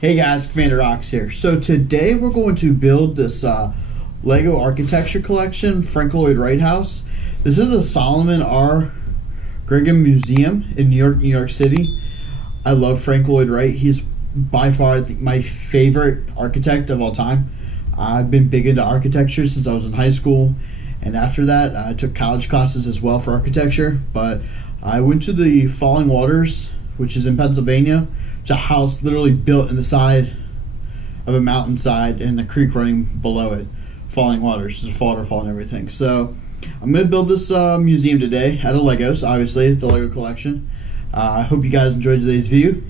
Hey guys, Commander Rocks here. So today we're going to build this Lego architecture collection, Lloyd Wright house. This is the Solomon R. Guggenheim Museum in New York City. I love Lloyd Wright. He's by far, I think, my favorite architect of all time. I've been big into architecture since I was in high school, and after that I took college classes as well for architecture. But I went to the Falling Waters, which is in Pennsylvania. It's a house literally built in the side of a mountainside and the creek running below it. Falling Waters, there's waterfall and everything. So I'm going to build this museum today out of Legos, obviously, the Lego collection. I hope you guys enjoyed today's video.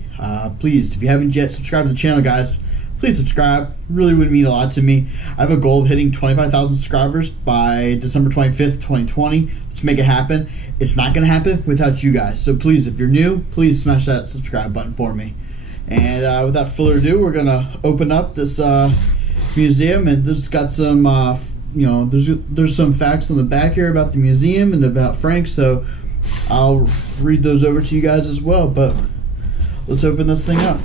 Please, if you haven't yet subscribed to the channel, guys, please subscribe. Really would mean a lot to me. I have a goal of hitting 25,000 subscribers by December 25th, 2020. Let's make it happen. It's not going to happen without you guys. So please, if you're new, please smash that subscribe button for me. And without further ado, we're going to open up this museum. And there's got some, there's some facts on the back here about the museum and about Frank. So I'll read those over to you guys as well. But let's open this thing up.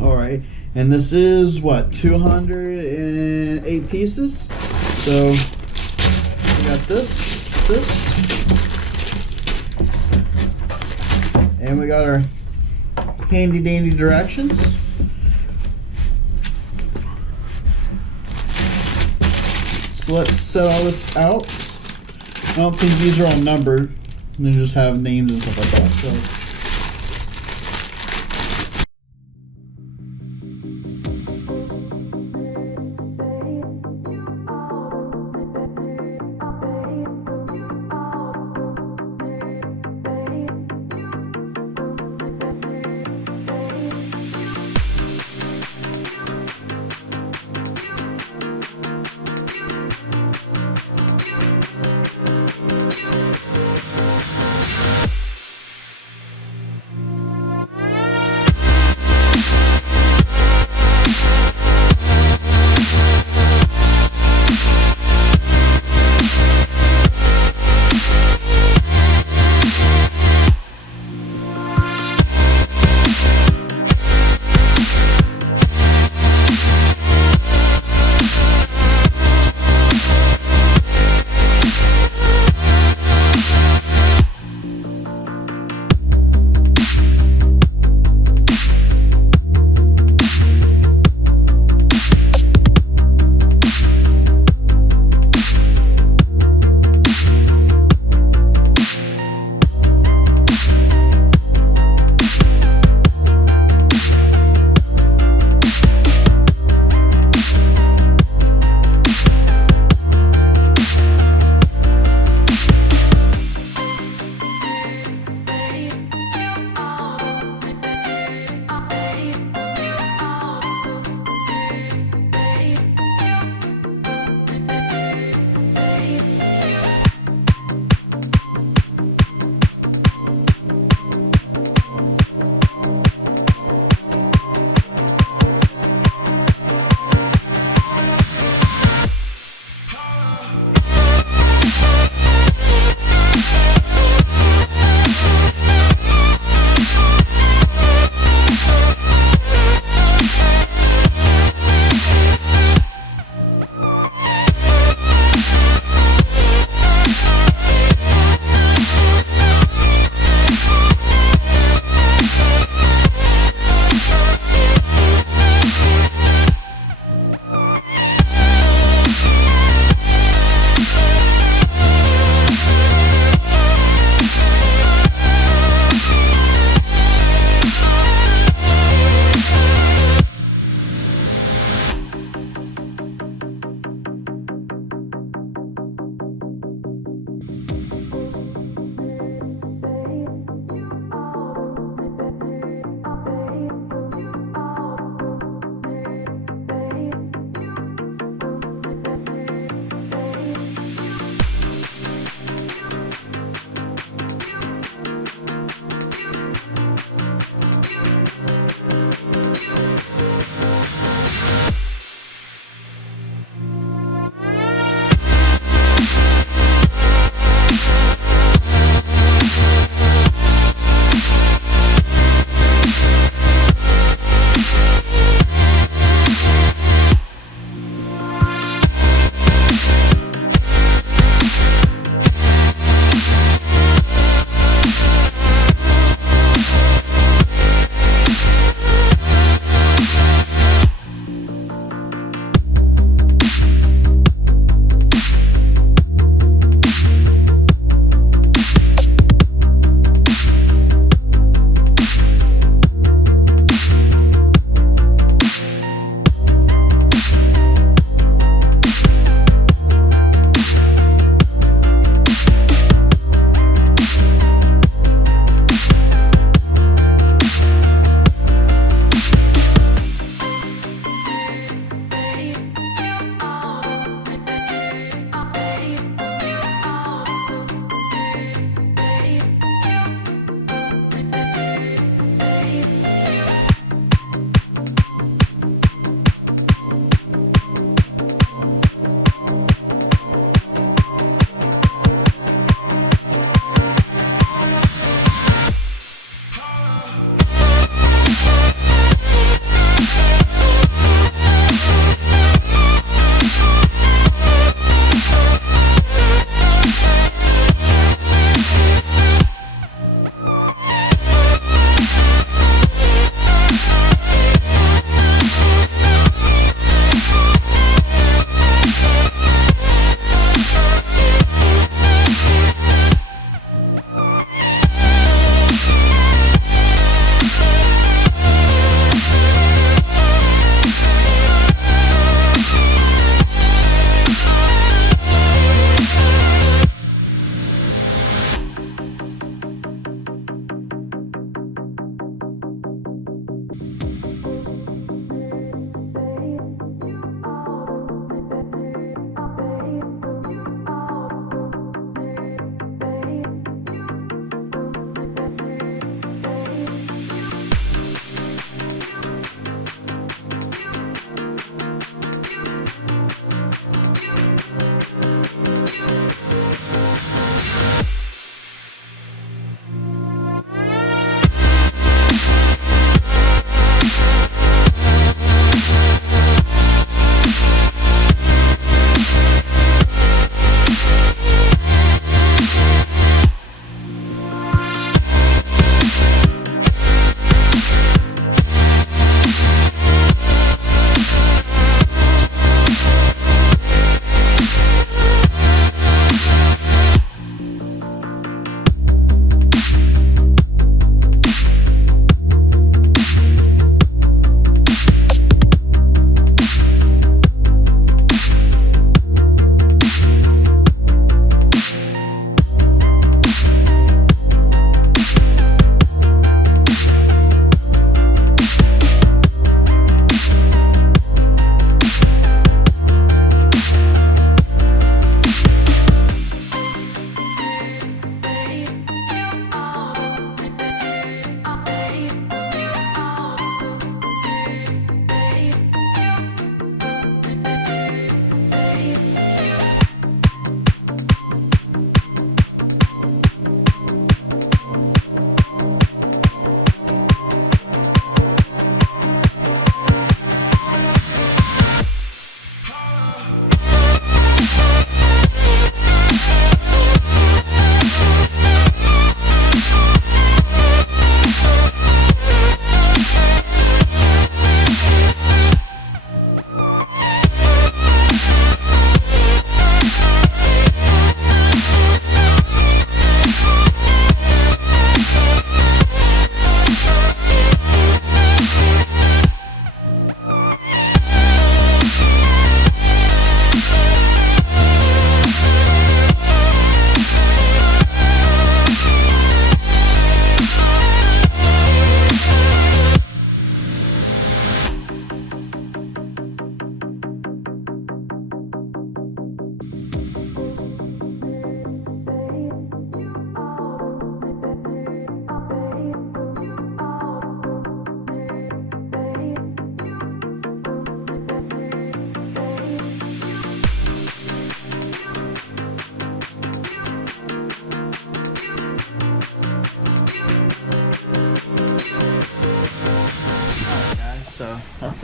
Alright, and this is what, 208 pieces? So we got this, and we got our handy dandy directions. So let's set all this out. I don't think these are all numbered, and they just have names and stuff like that. So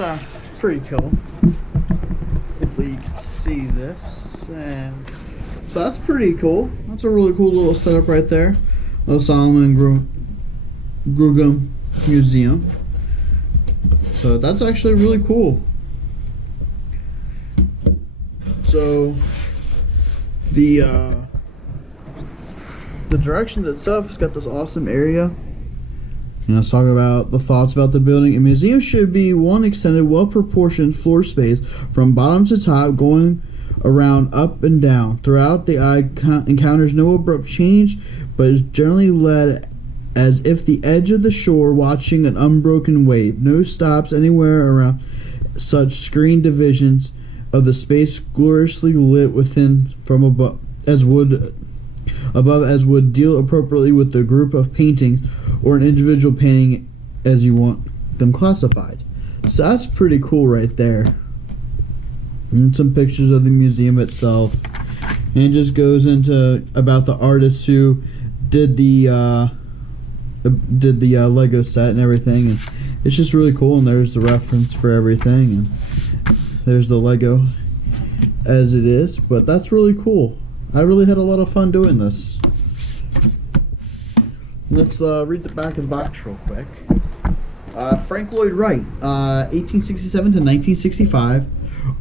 that's pretty cool. Hopefully you can see this. And so that's pretty cool. That's a really cool little setup right there. The Solomon Guggenheim Museum. So that's actually really cool. So the directions itself has got this awesome area. And let's talk about the thoughts about the building. A museum should be one extended, well-proportioned floor space from bottom to top, going around up and down. Throughout, the eye encounters no abrupt change, but is generally led as if the edge of the shore watching an unbroken wave. No stops anywhere around such screen divisions of the space gloriously lit within from above as would deal appropriately with the group of paintings or an individual painting as you want them classified. So that's pretty cool right there. And some pictures of the museum itself. And it just goes into about the artists who did the Lego set and everything. And it's just really cool, and there's the reference for everything, and there's the Lego as it is. But that's really cool. I really had a lot of fun doing this. Let's read the back of the box real quick. Frank Lloyd Wright, 1867 to 1965,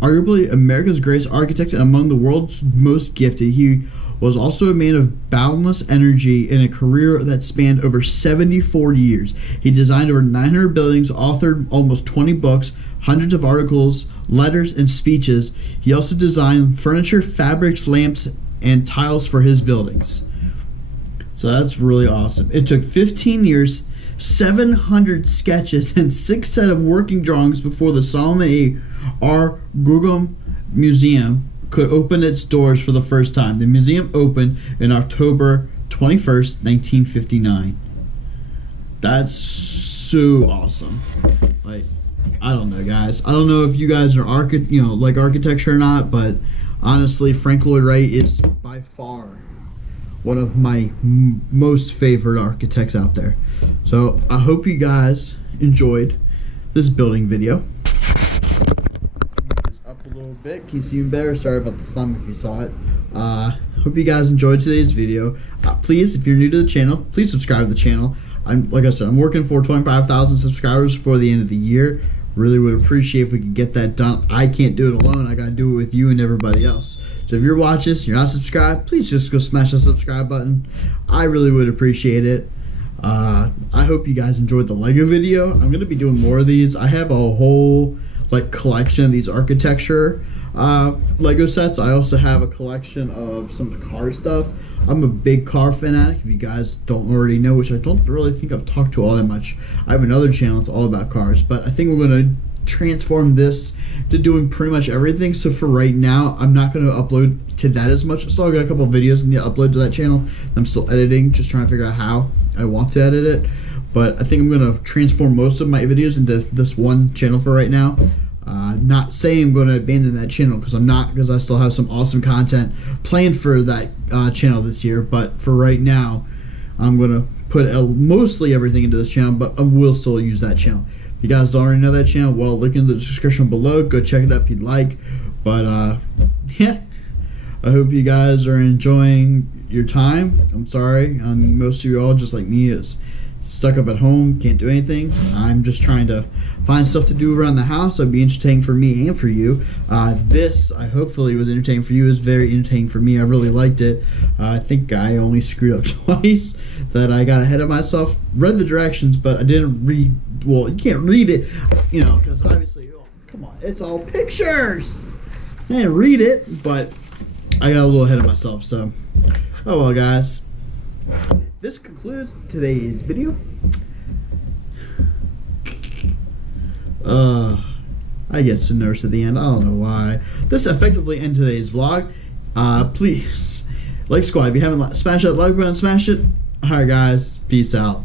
arguably America's greatest architect and among the world's most gifted. He was also a man of boundless energy in a career that spanned over 74 years. He designed over 900 buildings, authored almost 20 books, hundreds of articles, letters, and speeches. He also designed furniture, fabrics, lamps, and tiles for his buildings. So that's really awesome. It took 15 years, 700 sketches, and 6 sets of working drawings before the Solomon R. Guggenheim Museum could open its doors for the first time. The museum opened in October 21st, 1959. That's so awesome. Like, I don't know, guys. I don't know if you guys are like architecture or not, but honestly, Frank Lloyd Wright is by far one of my most favorite architects out there. So I hope you guys enjoyed this building video. Up a little bit, can you see me better? Sorry about the thumb if you saw it. Hope you guys enjoyed today's video. Please, if you're new to the channel, please subscribe to the channel. Like I said, I'm working for 25,000 subscribers before the end of the year. Really would appreciate if we could get that done. I can't do it alone. I gotta do it with you and everybody else. So if you're watching this, you're not subscribed, please just go smash the subscribe button. I really would appreciate it. I hope you guys enjoyed the Lego video. I'm gonna be doing more of these. I have a whole collection of these architecture Lego sets. I also have a collection of some car stuff. I'm a big car fanatic, if you guys don't already know, which I don't really think I've talked to all that much. I have another channel that's all about cars, but I think we're going to transform this to doing pretty much everything. So for right now, I'm not going to upload to that as much. So I've got a couple of videos and upload to that channel. I'm still editing, just trying to figure out how I want to edit it. But I think I'm going to transform most of my videos into this one channel for right now. Not saying I'm going to abandon that channel, because I'm not, because I still have some awesome content planned for that channel this year. But for right now, I'm going to put mostly everything into this channel, but I will still use that channel. If you guys don't already know that channel, well, look in the description below. Go check it out if you'd like. But yeah, I hope you guys are enjoying your time. I'm sorry, most of you all, just like me, is stuck up at home, can't do anything. I'm just trying to find stuff to do around the house. It'd be entertaining for me and for you. This, I hopefully was entertaining for you. It was very entertaining for me. I really liked it. I think I only screwed up twice, that I got ahead of myself. Read the directions, but I didn't read. Well, you can't read it, because obviously, come on, it's all pictures. I didn't read it, but I got a little ahead of myself. So, oh well, guys. This concludes today's video. I get some nervous at the end. I don't know why. This effectively ends today's vlog. Please, like squad, if you haven't smashed that like button, smash it. Alright guys, peace out.